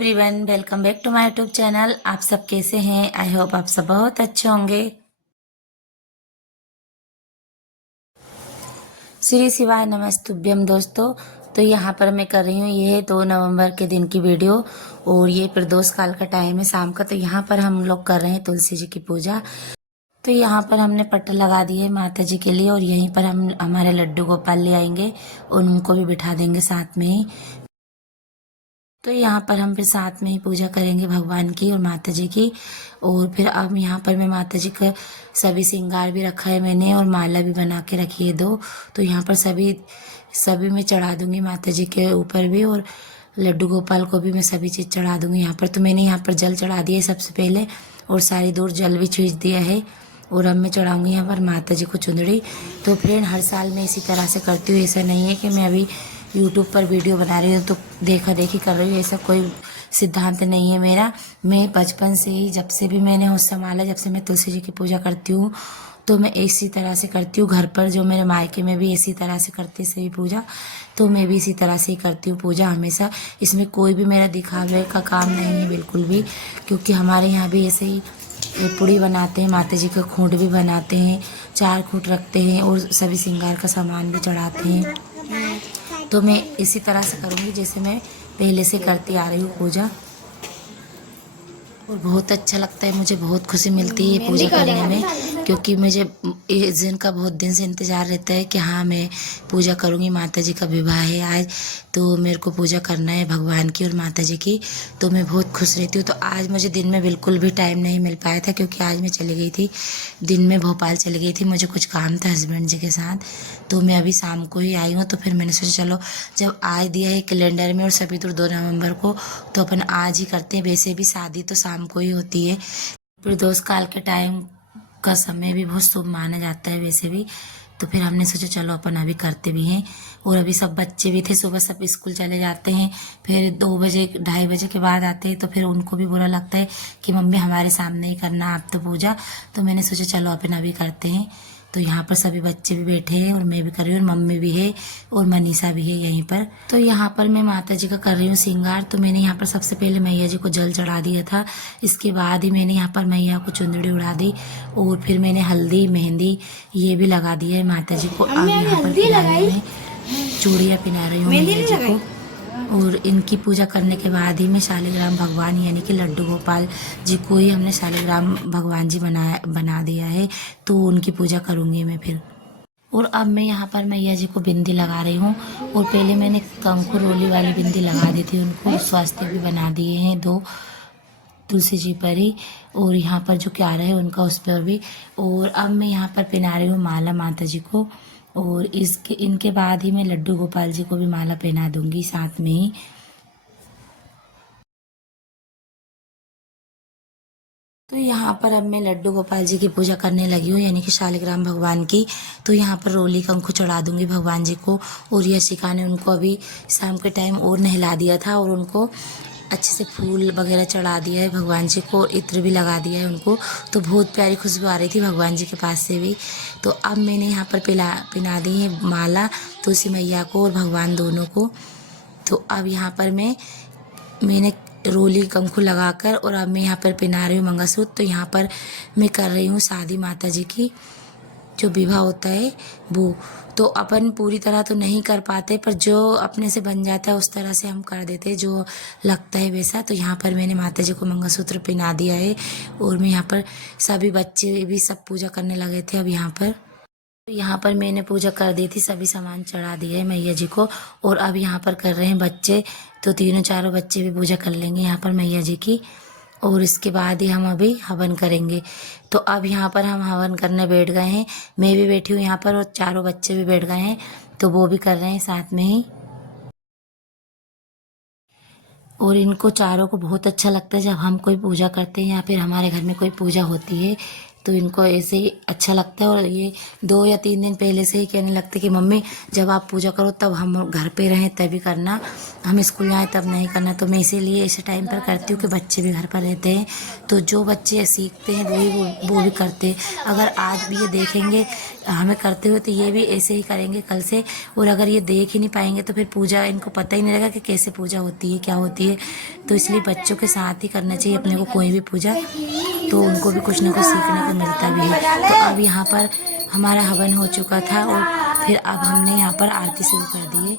Everyone, welcome back to my YouTube channel. आप सब कैसे हैं? आई होप आप सब बहुत अच्छे होंगे। श्री शिवाय नमस्तुभ्यम दोस्तों। तो यहाँ पर मैं कर रही हूँ ये 2 नवंबर के दिन की वीडियो और ये प्रदोष काल का टाइम है शाम का। तो यहाँ पर हम लोग कर रहे हैं तुलसी जी की पूजा। तो यहाँ पर हमने पट्टा लगा दिए माता जी के लिए और यहीं पर हम हमारे लड्डू गोपाल ले आएंगे और उनको भी बिठा देंगे साथ में ही। तो यहाँ पर हम फिर साथ में ही पूजा करेंगे भगवान की और माता जी की। और फिर अब यहाँ पर मैं माता जी का सभी श्रृंगार भी रखा है मैंने और माला भी बना के रखी है 2। तो यहाँ पर सभी मैं चढ़ा दूंगी माता जी के ऊपर भी और लड्डू गोपाल को भी मैं सभी चीज़ चढ़ा दूंगी यहाँ पर। तो मैंने यहाँ पर जल चढ़ा दिया है सबसे पहले और सारी दूर जल भी छींच दिया है और अब मैं चढ़ाऊंगी यहाँ पर माता जी को चुंदड़ी। तो फ्रेंड हर साल मैं इसी तरह से करती हूँ, ऐसा नहीं है कि मैं अभी यूट्यूब पर वीडियो बना रही हूँ तो देखा देखी कर रही हूँ, ऐसा कोई सिद्धांत नहीं है मेरा। मैं बचपन से ही जब से भी मैंने होश संभाला, जब से मैं तुलसी जी की पूजा करती हूँ तो मैं इसी तरह से करती हूँ। घर पर जो मेरे मायके में भी इसी तरह से करते सभी पूजा, तो मैं भी इसी तरह से ही करती हूँ पूजा हमेशा। इसमें कोई भी मेरा दिखावे का काम नहीं है बिल्कुल भी, क्योंकि हमारे यहाँ भी ऐसे ही पुड़ी बनाते हैं, माता जी का खूंट भी बनाते हैं, 4 खूंट रखते हैं और सभी श्रृंगार का सामान भी चढ़ाते हैं। तो मैं इसी तरह से करूँगी जैसे मैं पहले से करती आ रही हूँ पूजा। और बहुत अच्छा लगता है, मुझे बहुत खुशी मिलती है ये पूजा करने में, क्योंकि मुझे इस दिन का बहुत दिन से इंतज़ार रहता है कि हाँ मैं पूजा करूँगी। माता जी का विवाह है आज, तो मेरे को पूजा करना है भगवान की और माता जी की। तो मैं बहुत खुश रहती हूँ। तो आज मुझे दिन में बिल्कुल भी टाइम नहीं मिल पाया था, क्योंकि आज मैं चली गई थी दिन में भोपाल चली गई थी, मुझे कुछ काम था हस्बैंड जी के साथ। तो मैं अभी शाम को ही आई हूँ। तो फिर मैंने सोचा चलो जब आज दिया है कैलेंडर में और सभी तो 2 नवंबर को, तो अपन आज ही करते हैं। वैसे भी शादी तो शाम को ही होती है, प्रदोष काल के टाइम का समय भी बहुत शुभ माना जाता है वैसे भी। तो फिर हमने सोचा चलो अपन अभी करते भी हैं। और अभी सब बच्चे भी थे, सुबह सब स्कूल चले जाते हैं, फिर 2 बजे 2:30 बजे के बाद आते हैं, तो फिर उनको भी बुरा लगता है कि मम्मी हमारे सामने ही करना आप तो पूजा। तो मैंने सोचा चलो अपन अभी करते हैं। तो यहाँ पर सभी बच्चे भी बैठे हैं और मैं भी कर रही हूँ और मम्मी भी है और मनीषा भी है यहीं पर। तो यहाँ पर मैं माता जी का कर रही हूँ श्रृंगार। तो मैंने यहाँ पर सबसे पहले मैया जी को जल चढ़ा दिया था, इसके बाद ही मैंने यहाँ पर मैया को चुंदड़ी उड़ा दी और फिर मैंने हल्दी मेहंदी ये भी लगा दी है माता जी को। अब यहाँ पर मैं चूड़ियाँ पहना रही हूँ मैया जी को। और इनकी पूजा करने के बाद ही मैं शालिग्राम भगवान यानी कि लड्डू गोपाल जी को ही हमने शालिग्राम भगवान जी बना दिया है, तो उनकी पूजा करूँगी मैं फिर। और अब मैं यहाँ पर मैया जी को बिंदी लगा रही हूँ। और पहले मैंने कंकु रोली वाली बिंदी लगा दी थी, उनको स्वास्थ्य भी बना दिए हैं 2 तुलसी जी पर ही, और यहाँ पर जो क्यारा है उनका उस पर भी। और अब मैं यहाँ पर पहना रही हूँ माला माता जी को, और इनके बाद ही मैं लड्डू गोपाल जी को भी माला पहना दूंगी साथ में ही। तो यहाँ पर अब मैं लड्डू गोपाल जी की पूजा करने लगी हूँ, यानी कि शालिग्राम भगवान की। तो यहाँ पर रोली कंकु चढ़ा दूंगी भगवान जी को। और यशिका ने उनको अभी शाम के टाइम और नहला दिया था और उनको अच्छे से फूल वगैरह चढ़ा दिया है भगवान जी को, इत्र भी लगा दिया है उनको। तो बहुत प्यारी खुशबू आ रही थी भगवान जी के पास से भी। तो अब मैंने यहाँ पर पिना दी है माला तुलसी मैया को और भगवान दोनों को। तो अब यहाँ पर मैंने रोली कंकु लगाकर और अब मैं यहाँ पर पहना रही हूँ मंगलसूत्र। तो यहाँ पर मैं कर रही हूँ शादी माता जी की, जो विवाह होता है वो। तो अपन पूरी तरह तो नहीं कर पाते, पर जो अपने से बन जाता है उस तरह से हम कर देते हैं, जो लगता है वैसा। तो यहाँ पर मैंने माता जी को मंगलसूत्र पहना दिया है और मैं यहाँ पर सभी बच्चे भी सब पूजा करने लगे थे। अब यहाँ पर मैंने पूजा कर दी थी, सभी सामान चढ़ा दिया है मैया जी को। और अब यहाँ पर कर रहे हैं बच्चे, तो 3-4 बच्चे भी पूजा कर लेंगे यहाँ पर मैया जी की। और इसके बाद ही हम अभी हवन करेंगे। तो अब यहाँ पर हम हवन करने बैठ गए हैं, मैं भी बैठी हूँ यहाँ पर और 4 बच्चे भी बैठ गए हैं, तो वो भी कर रहे हैं साथ में ही। और इनको चारों को बहुत अच्छा लगता है जब हम कोई पूजा करते हैं या फिर हमारे घर में कोई पूजा होती है, तो इनको ऐसे ही अच्छा लगता है। और ये 2 या 3 दिन पहले से ही कहने लगते कि मम्मी जब आप पूजा करो तब हम घर पे रहें तभी करना, हम स्कूल जाएं तब नहीं करना। तो मैं इसीलिए ऐसे टाइम पर करती हूँ कि बच्चे भी घर पर रहते हैं, तो जो बच्चे सीखते हैं वो भी करते हैं। अगर आज भी ये देखेंगे, हमें करते हुए, तो ये भी ऐसे ही करेंगे कल से। और अगर ये देख ही नहीं पाएंगे तो फिर पूजा इनको पता ही नहीं लगेगा कि कैसे पूजा होती है, क्या होती है। तो इसलिए बच्चों के साथ ही करना चाहिए अपने को कोई भी पूजा, तो उनको भी कुछ ना कुछ सीखने को मिलता भी है। तो अब यहाँ पर हमारा हवन हो चुका था और फिर अब हमने यहाँ पर आरती शुरू कर दी है।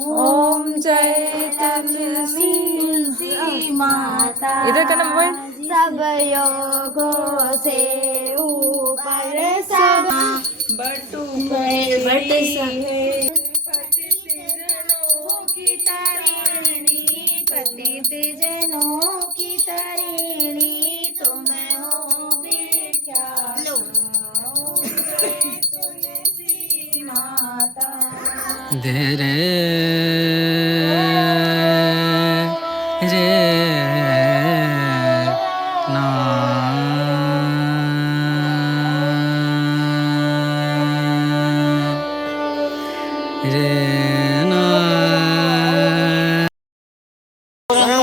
ओम जय तुलसी माता, इधर का नंबर, सब योगों से ऊपर सब बटू बट की तारिणी, पतित जनों की तारिणी, तुम हो विख्यात तुलसी माता। दे रे रे ना रे ना।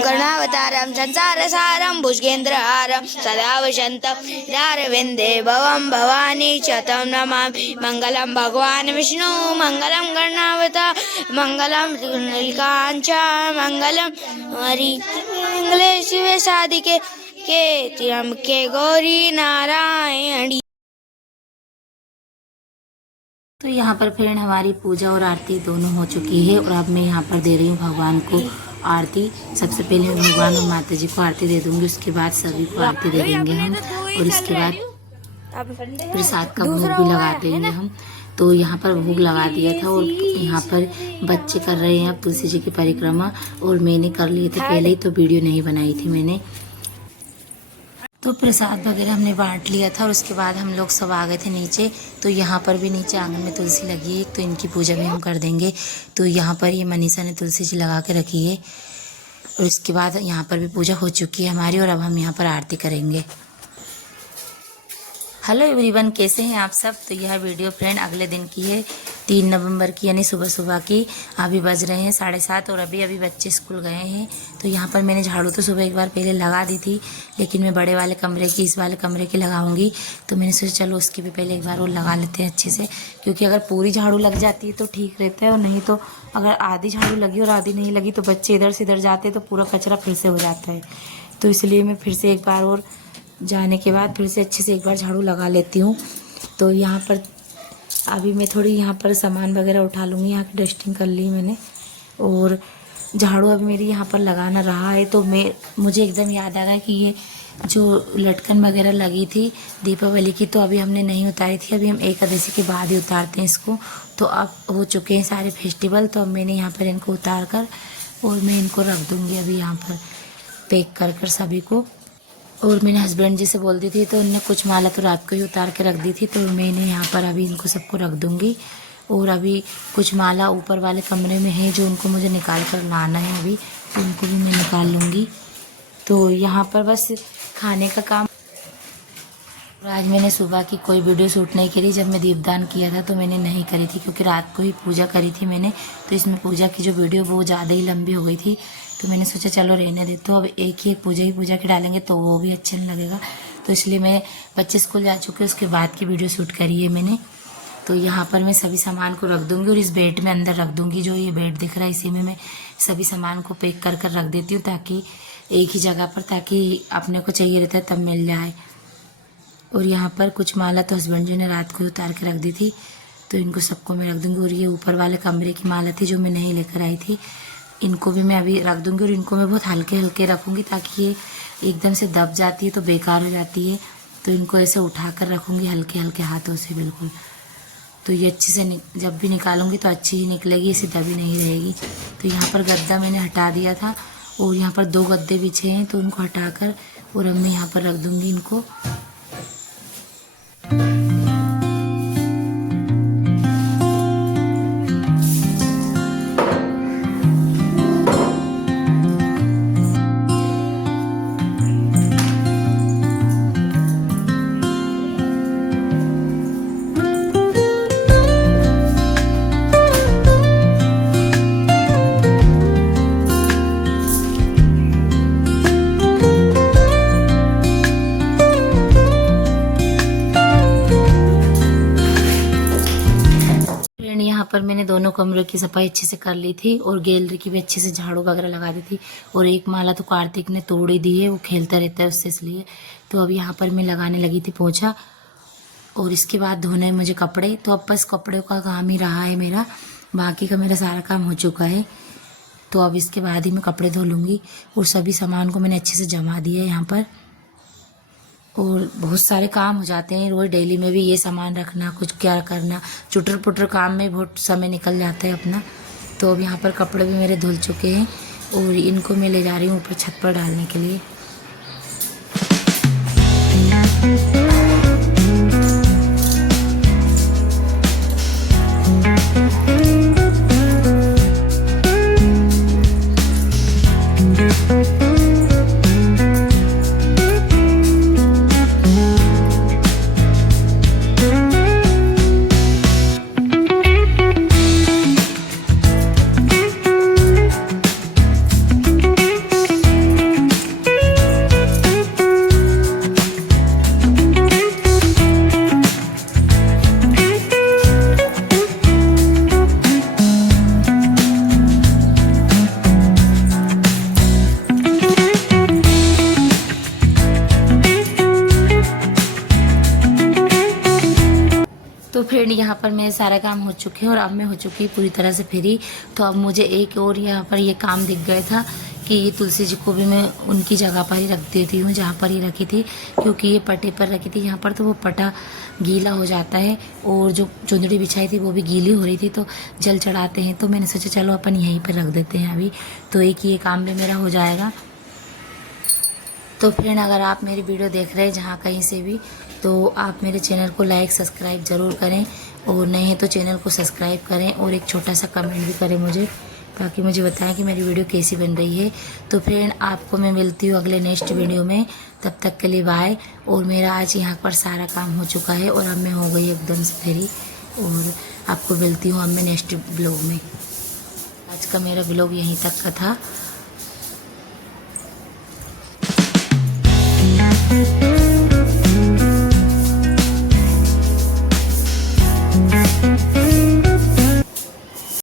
कर्णावतारं संसारसारं भुजगेन्द्रहारं सदा वसन्तं हृदयारविन्दे भवं भवानी च तं नमामि। मङ्गलं भगवान् विष्णु मङ्गलं कर्णावतार मङ्गलं नीलकाञ्चन मङ्गलं हरिमङ्गले शिवे साधिके के त्र्यम्बके गौरी नारायणी। तो यहाँ पर फ्रेंड हमारी पूजा और आरती दोनों हो चुकी है और अब मैं यहाँ पर दे रही हूँ भगवान को आरती। सबसे पहले मैं भगवान और माता जी को आरती दे दूंगी, उसके बाद सभी को आरती दे देंगे हम, और इसके बाद प्रसाद का भोग भी लगा देंगे हम। तो यहाँ पर भोग लगा दिया था और यहाँ पर बच्चे कर रहे हैं अब तुलसी जी की परिक्रमा, और मैंने कर लिए थे पहले ही, तो वीडियो नहीं बनाई थी मैंने। तो प्रसाद वगैरह हमने बांट लिया था और उसके बाद हम लोग सब आ गए थे नीचे। तो यहाँ पर भी नीचे आंगन में तुलसी लगी है, तो इनकी पूजा भी हम कर देंगे। तो यहाँ पर ये मनीषा ने तुलसी जी लगा के रखी है और इसके बाद यहाँ पर भी पूजा हो चुकी है हमारी, और अब हम यहाँ पर आरती करेंगे। हेलो एवरीवन, कैसे हैं आप सब। तो यह वीडियो फ्रेंड अगले दिन की है, 3 नवंबर की, यानी सुबह सुबह की। अभी बज रहे हैं 7:30 और अभी बच्चे स्कूल गए हैं। तो यहाँ पर मैंने झाड़ू तो सुबह एक बार पहले लगा दी थी, लेकिन मैं बड़े वाले कमरे की, इस वाले कमरे की लगाऊंगी। तो मैंने सोचा चलो उसकी भी पहले एक बार वो लगा लेते हैं अच्छे से, क्योंकि अगर पूरी झाड़ू लग जाती है तो ठीक रहता है, और नहीं तो अगर आधी झाड़ू लगी और आधी नहीं लगी तो बच्चे इधर से इधर जाते तो पूरा कचरा फिर से हो जाता है। तो इसलिए मैं फिर से एक बार और जाने के बाद फिर से अच्छे से एक बार झाड़ू लगा लेती हूँ। तो यहाँ पर अभी मैं थोड़ी यहाँ पर सामान वगैरह उठा लूँगी, यहाँ की डस्टिंग कर ली मैंने, और झाड़ू अभी मेरी यहाँ पर लगाना रहा है। तो मुझे एकदम याद आ गया कि ये जो लटकन वगैरह लगी थी दीपावली की, तो अभी हमने नहीं उतारी थी, अभी हम एकादशी के बाद ही उतारते हैं इसको। तो अब हो चुके हैं सारे फेस्टिवल, तो अब मैंने यहाँ पर इनको उतार कर और मैं इनको रख दूँगी अभी यहाँ पर पैक कर सभी को। और मैंने हस्बैंड जी से बोल दी थी, तो उन्होंने कुछ माला तो रात को ही उतार के रख दी थी, तो मैंने यहाँ पर अभी इनको सबको रख दूँगी। और अभी कुछ माला ऊपर वाले कमरे में है जो उनको मुझे निकाल कर लाना है अभी, तो उनको भी मैं निकाल लूँगी। तो यहाँ पर बस खाने का काम। आज मैंने सुबह की कोई वीडियो शूट नहीं करी, जब मैं दीपदान किया था तो मैंने नहीं करी थी, क्योंकि रात को ही पूजा करी थी मैंने। तो इसमें पूजा की जो वीडियो वो ज़्यादा ही लंबी हो गई थी, तो मैंने सोचा चलो रहने दे, तो अब एक ही पूजा की डालेंगे तो वो भी अच्छा नहीं लगेगा। तो इसलिए मैं बच्चे स्कूल जा चुके हैं, उसके बाद की वीडियो शूट करी है मैंने। तो यहाँ पर मैं सभी सामान को रख दूँगी और इस बेड में अंदर रख दूँगी, जो ये बेड दिख रहा है इसी में मैं सभी सामान को पैक कर रख देती हूँ, ताकि एक ही जगह पर, ताकि अपने को चाहिए रहता है तब मिल जाए। और यहाँ पर कुछ माला तो हस्बैंड जी ने रात को उतार के रख दी थी, तो इनको सबको मैं रख दूँगी। और ये ऊपर वाले कमरे की माला थी जो मैं नहीं लेकर आई थी, इनको भी मैं अभी रख दूँगी। और इनको मैं बहुत हल्के हल्के रखूँगी, ताकि ये एकदम से दब जाती है तो बेकार हो जाती है। तो इनको ऐसे उठा कर रखूँगी हल्के हल्के हाथों से बिल्कुल, तो ये अच्छे से जब भी निकालूंगी तो अच्छी ही निकलेगी, इसे दबी नहीं रहेगी। तो यहाँ पर गद्दा मैंने हटा दिया था और यहाँ पर 2 गद्दे बिछे हैं, तो उनको हटाकर और अब मैं यहाँ पर रख दूँगी इनको। पर मैंने दोनों कमरों की सफाई अच्छे से कर ली थी और गैलरी की भी अच्छे से झाड़ू वगैरह लगा दी थी। और एक माला तो कार्तिक ने तोड़ ही दी है, वो खेलता रहता है उससे, इसलिए। तो अब यहाँ पर मैं लगाने लगी थी पोछा और इसके बाद धोने मुझे कपड़े। तो अब बस कपड़ों का काम ही रहा है मेरा, बाकी का मेरा सारा काम हो चुका है। तो अब इसके बाद ही मैं कपड़े धो लूँगी। और सभी सामान को मैंने अच्छे से जमा दिया है यहाँ पर। और बहुत सारे काम हो जाते हैं रोज़ डेली में भी, ये सामान रखना, कुछ क्या करना, चुटर पुटर काम में बहुत समय निकल जाता है अपना। तो अब यहाँ पर कपड़े भी मेरे धुल चुके हैं और इनको मैं ले जा रही हूँ ऊपर छत पर डालने के लिए। तो फ्रेंड यहाँ पर मेरे सारा काम हो चुके हैं और अब मैं हो चुकी पूरी तरह से फ्री। तो अब मुझे एक और यहाँ पर ये काम दिख गया था कि ये तुलसी जी को भी मैं उनकी जगह पर ही रख देती हूँ जहाँ पर ही रखी थी, क्योंकि ये पटे पर रखी थी यहाँ पर, तो वो पटा गीला हो जाता है और जो चुंदड़ी बिछाई थी वो भी गीली हो रही थी, तो जल चढ़ाते हैं। तो मैंने सोचा चलो अपन यहीं पर रख देते हैं अभी, तो एक ये काम भी मेरा हो जाएगा। तो फ्रेंड अगर आप मेरी वीडियो देख रहे हैं जहाँ कहीं से भी, तो आप मेरे चैनल को लाइक सब्सक्राइब ज़रूर करें, और नए हैं तो चैनल को सब्सक्राइब करें और एक छोटा सा कमेंट भी करें मुझे, ताकि मुझे बताएं कि मेरी वीडियो कैसी बन रही है। तो फ्रेंड आपको मैं मिलती हूँ अगले नेक्स्ट वीडियो में, तब तक के लिए बाय। और मेरा आज यहाँ पर सारा काम हो चुका है और अब मैं हो गई एकदम से फ्री, और आपको मिलती हूँ अब मैं नेक्स्ट ब्लॉग में। आज का मेरा ब्लॉग यहीं तक का था।